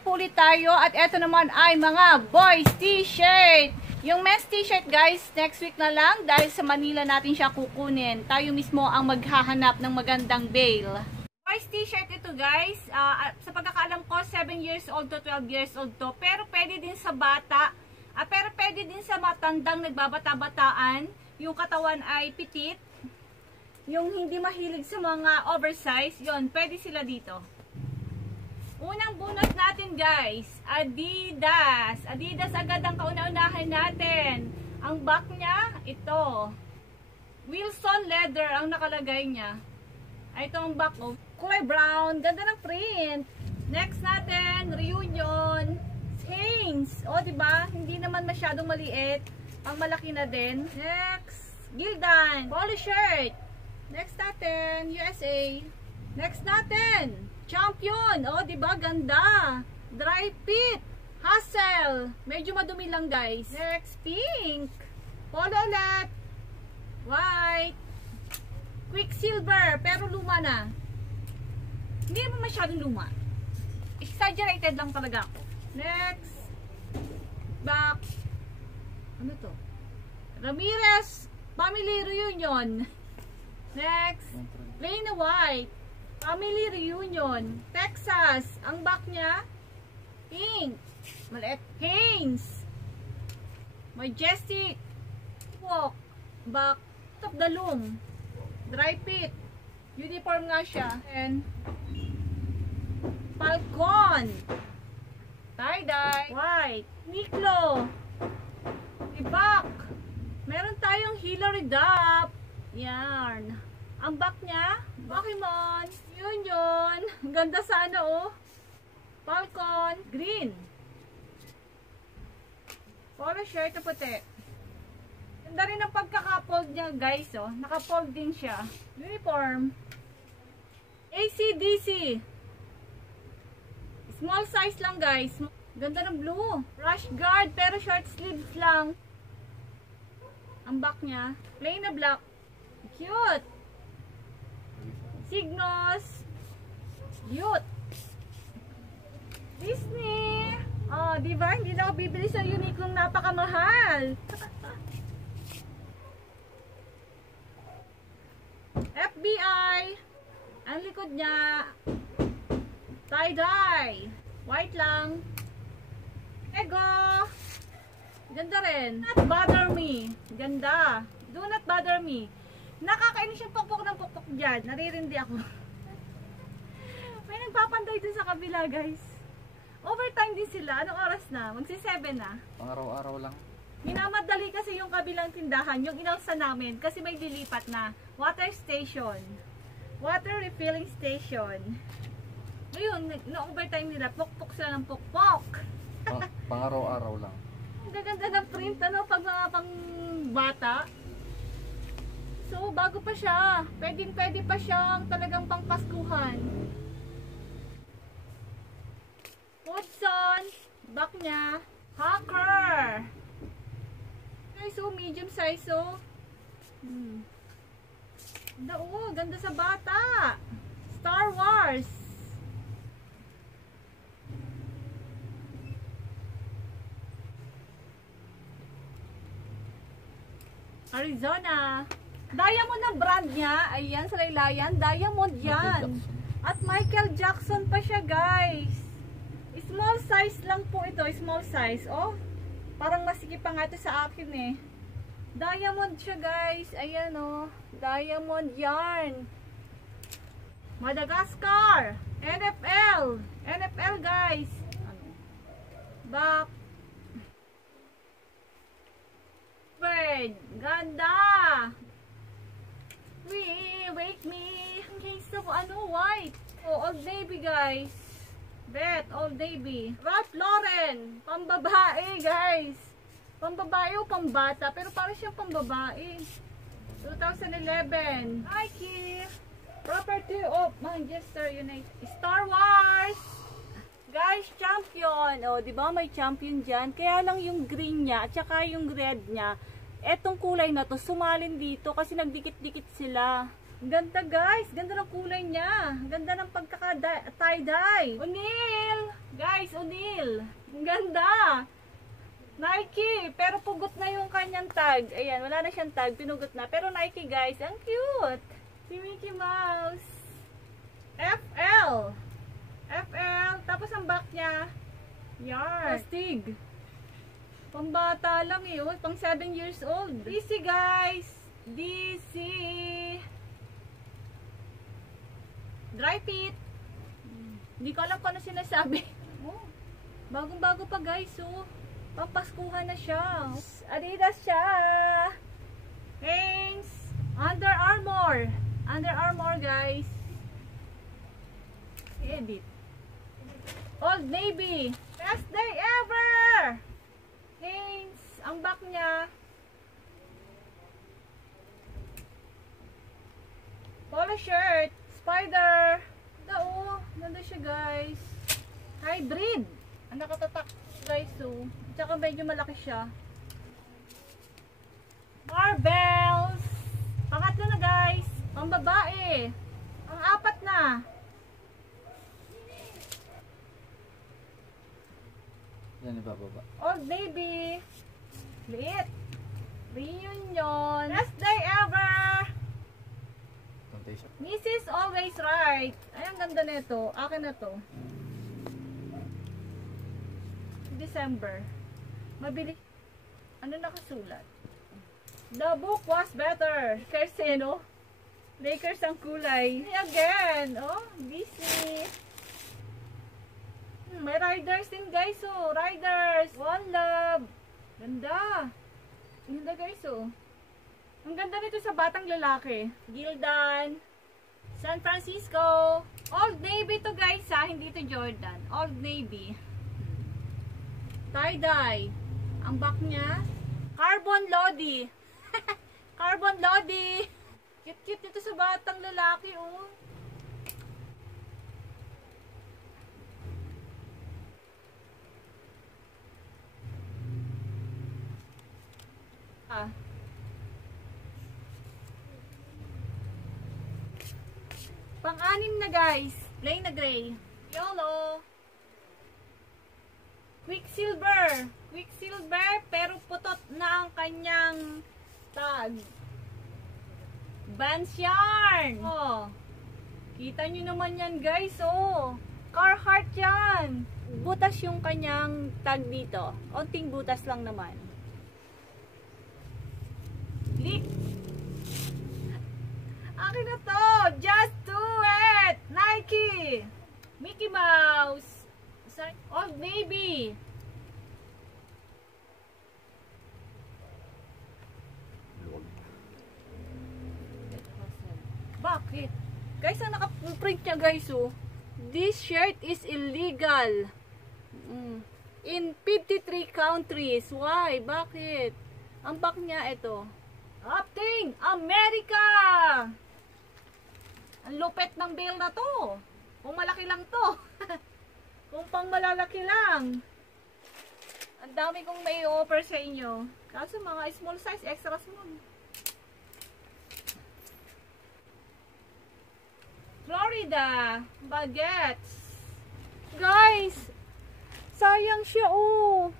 balik po ulit tayo at eto naman ay mga boys t-shirt. Yung men's t-shirt guys, next week na lang dahil sa Manila natin siya kukunin. Tayo mismo ang maghahanap ng magandang bale. Boys t-shirt ito guys, sa pagkakaalam ko 7 years old to 12 years old to. Pero pwede din sa bata, pero pwede din sa matandang nagbabata-bataan. Yung katawan ay petit. Yung hindi mahilig sa mga oversize, yon pwede sila dito. Unang bonus natin guys, Adidas. Adidas agad ang kauna-unahan natin. Ang back niya, ito. Wilson leather ang nakalagay niya. Ito ang back, oh. Kulay brown, ganda ng print. Next natin, Reunion. Hanes. O, diba? Hindi naman masyadong maliit. Pang malaki na din. Next, Gildan. Polo shirt. Next natin, USA. Next natin, Champion. O, diba? Ganda. Dry fit. Hustle. Medyo madumi lang, guys. Next, pink. Polo ulit. White. Quicksilver. Pero luma na. Hindi naman masyadong luma. Exaggerated lang talaga ako. Next. Back. Ano to? Ramirez. Family Reunion. Next. Plain na white. Family Reunion. Texas. Ang back niya, pink. Maliit. Hanes. Majestic. Walk. Back. Top the loom. Dry fit. Uniform nga siya. And Falcon. Tie-dye. White. Niklo. Ibak. Meron tayong Hillary Duff. Yarn. Ang back niya, Pokemon, Union, ganda sana oh. Falcon, green. Polo shirt na puti. Ganda rin ang pagkaka-fold niya guys oh. Naka-fold din siya. Uniform. AC/DC. Small size lang guys. Ganda ng blue. Rush guard pero short sleeves lang. Ang back niya, plain na black. Cute. Signos. Cute. Disney. Oh, diba? Hindi na ako bibili sa Uniqlo, napakamahal. FBI. Ang likod niya, tie-dye. White lang. Ego. Ganda rin. Not bother me. Ganda. Do not bother me. Nakakainis yung pokpok ng pokpok dyan. Naririndi ako. May nagpapanday dun sa kabila, guys. Overtime din sila. Anong oras na? Magsi-7 na. Pang-araw-araw lang. Minamadali kasi yung kabilang tindahan. Yung inalsa namin. Kasi may dilipat na. Water station. Water refilling station. Ngayon, na-overtime nila. Pokpok sila ng pokpok. Pang-araw-araw lang. Ang gaganda ng print. Ano? Pag mga pang bata. So, bago pa siya. Pwede pa siyang talagang pangpaskuhan. Hudson. Back niya. Hawker. Okay, so medium size, so. Ganda, oh. Ganda sa bata. Star Wars. Arizona. Diamond ang brand niya. Ayan, sa laylayan. Diamond yan. At Michael Jackson pa siya, guys. Small size lang po ito. Small size. Oh, parang masikip pa nga ito sa akin eh. Diamond siya, guys. Ayan, oh. Diamond yarn. Madagascar. NFL. NFL, guys. Back. Bird. Ganda. Wake me. Case of white. Oh, Old Navy guys. Bet, Old Navy. Ralph Lauren. Pambabae guys. Pambabae o pambata. Pero parang siyang pambabae. 2011. Nike. Property of Manchester United. Star Wars. Guys, Champion. O, di ba may Champion dyan? Kaya lang yung green niya at saka yung red niya. Etong kulay na to, sumalin dito kasi nagdikit-dikit sila. Ganda guys, ganda ng kulay niya. Ganda ng pagkaka-tie-dye. O'Neil! Guys, O'Neil style. Ang ganda. Nike, pero pugot na yung kanyang tag. Ayan, wala na siyang tag, pinugot na. Pero Nike guys, ang cute. Si Mickey Mouse. FL. FL, tapos ang back niya, yarn. Astig. Pambata lang yun, pang 7 years old. DC guys, DC. Dry fit. Hindi ko alam kung ano sinasabi. Oh, bagong-bago pa guys, oh. Papaskuhan na siya. Adidas siya. Hanes. Under Armour. Under Armour guys. Edit. Old Navy. Best day ever. Hanes. Ang back niya. Polo shirt. Spider. Oo. Ganda siya guys. Hybrid. Ang nakatatak guys, so. Tsaka medyo malaki siya. Marvels. Pangatlo na guys. Pambabae. Ang apat na. Yan, ibababa. Old Navy. Liit. Reunion. Best day ever. Temptation. Mrs. Always Right. Ay, ang ganda nito. Akin na to. December. Mabili. Ano nakasulat? The book was better. Lakers eh, no? Lakers ang kulay. Again. Oh, Disney. May Riders din guys, oh. Riders. One Love. Ganda. Ganda guys, oh. Ang ganda nito sa batang lalaki. Gildan. San Francisco. Old Navy to guys, ha. Hindi to Jordan. Old Navy. Tie-dye. Ang back niya. Carbon Lodi. Carbon Lodi. Cute-cute nito sa batang lalaki, oh. Pang-anim na guys. Plain na gray. YOLO. Quicksilver. Quicksilver, pero putot na ang kanyang tag. Vans yarn. Oh. Kita nyo naman yan guys, oh. Carhartt yan. Butas yung kanyang tag dito. Onting butas lang naman. Click. Akin na to. Just do it. Nike. Mickey Mouse. Old Navy. Bakit? Guys, ang naka-print niya guys, oh. This shirt is illegal. In 53 countries. Why? Bakit? Ang back niya, ito. Upting America! Ang lupet ng bill na to. Kung malaki lang to. Kung pang malalaki lang. Ang dami kong may offer sa inyo. Kaso mga small size, extra small. Florida. Baguettes. Guys, sayang siya, oh.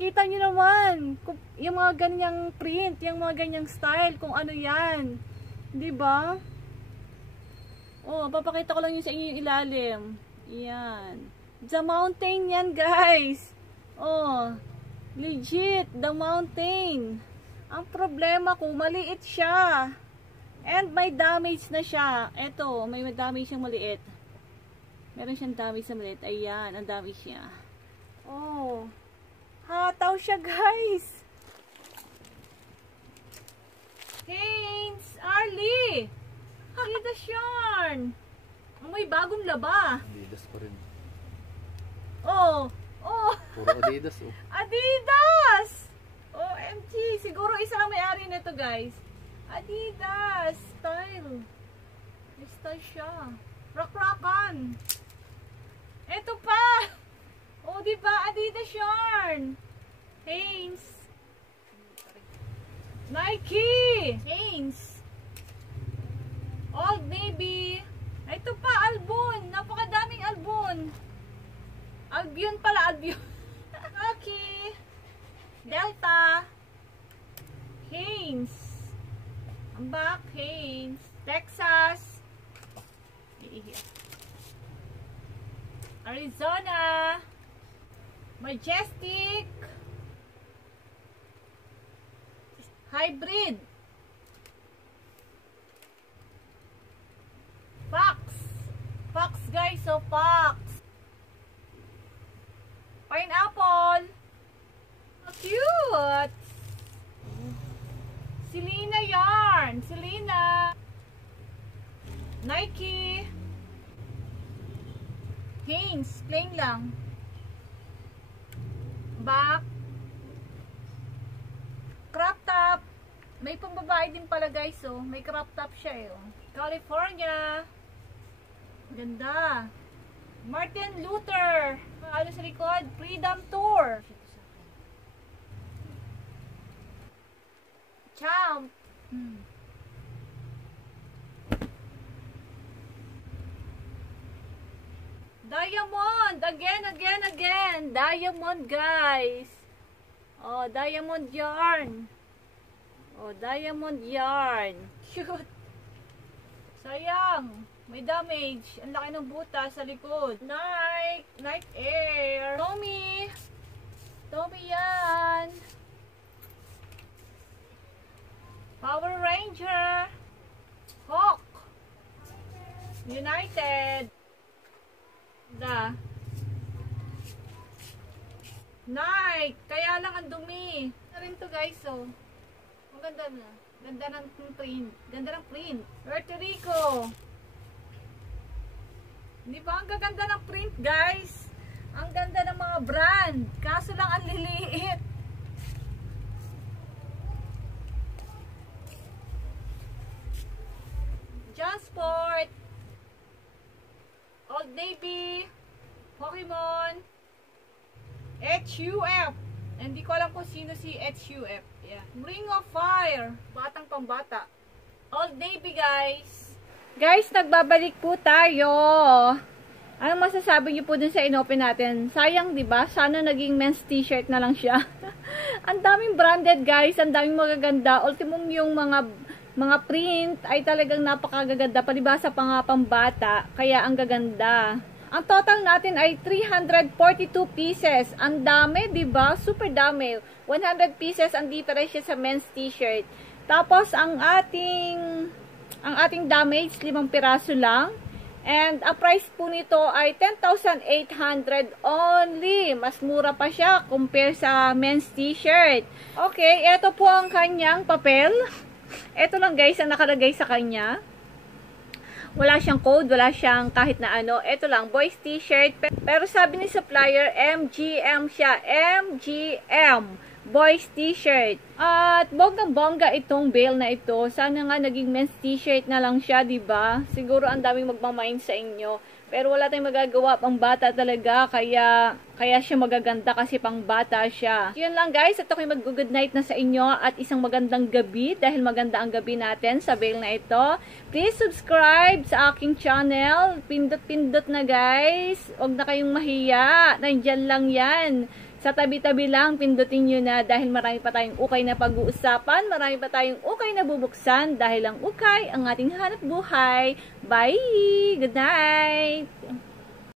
Kita nyo naman. Yung mga ganyang print, yung mga ganyang style, kung ano yan. Diba? Oh, papakita ko lang yun sa inyo yung ilalim. Yan. The Mountain yan, guys. Oh, legit, The Mountain. Ang problema ko, maliit siya. And may damage na siya. Eto, may damage siyang maliit. Meron siyang damage na maliit. Ayan, ang damage niya. Oh, hataw siya, guys. Hanes, Arlie. Adidas yarn. May bagong laba. Adidas pa rin. Oh, oh. Puro Adidas, oh. Adidas! OMG, siguro isa lang may-ari nito, guys. Adidas style. May style siya. Rock-rockan. Ito pa. Oh, diba? Adidas yarn. Hanes. Nike. Hanes. Old Navy. Ito pa, Albon. Napakadaming Albon. Albion pala, Albion. Okay. Delta. Haynes. Ang back, Haynes. Texas. Arizona. Majestic. Hybrid. Fox. Fox guys, so Fox. Pineapple. Cute. Selena yarn. Selena. Nike. Hanes. Plain lang. Back. Crop top. May pambabae din pala guys, oh. May crop top siya, eh, oh. California. Ganda. Martin Luther. Ano sa likod? Freedom Tour. Champ. Diamond. Again. Diamond, guys. Oh, diamond yarn. Oh, diamond yarn. Cute. Sayang. May damage. Ang laki ng buta sa likod. Night Air. Tommy yan. Power Ranger. Hawk. United. Nike. Kaya lang ang dumi. Na rin to guys, oh. Ang ganda na. Ganda ng print. Ganda ng print. Puerto Rico. Di ba? Ang gaganda ng print, guys. Ang ganda ng mga brand. Kaso lang ang liliit. Jansport. Old Navy. Pokemon. HUF. Hindi ko alam kung sino si HUF. Yeah. Ring of Fire. Batang pambata. Old Navy, guys. Guys, nagbabalik po tayo. Anong masasabi niyo po dun sa inopen natin? Sayang, di ba? Sana naging men's t-shirt na lang siya. Ang daming branded, guys. Ang daming magaganda. Ultimong yung mga print ay talagang napakagaganda. Palibasa pa nga pambata. Kaya ang gaganda. Ang total natin ay 342 pieces. Ang dami, di ba? Super dami. 100 pieces ang difference sa men's t-shirt. Tapos, ang ating damage, 5 piraso lang. And, ang price po nito ay 10,800 only. Mas mura pa siya compare sa men's t-shirt. Okay, ito po ang kanyang papel. Ito lang guys, ang nakalagay sa kanya. Wala siyang code, wala siyang kahit na ano. Ito lang, boys t-shirt. Pero sabi ni supplier, MGM siya. MGM. Boys t-shirt. At bonggang-bongga itong bale na ito. Sana nga naging men's t-shirt na lang siya, 'di ba? Siguro ang daming magmamain sa inyo. Pero wala tayong magagawa, pang bata talaga, kaya siya magaganda kasi pang bata siya. Yun lang guys, at ako'y mag-good night na sa inyo at isang magandang gabi dahil maganda ang gabi natin sa bale na ito. Please subscribe sa aking channel. Pindot-pindot na guys. Huwag na kayong mahiya. Nandyan lang yan. Sa tabi-tabi lang, pindutin nyo na dahil marami pa tayong ukay na pag-uusapan, marami pa tayong ukay na bubuksan dahil ang ukay ang ating hanap buhay. Bye! Good night!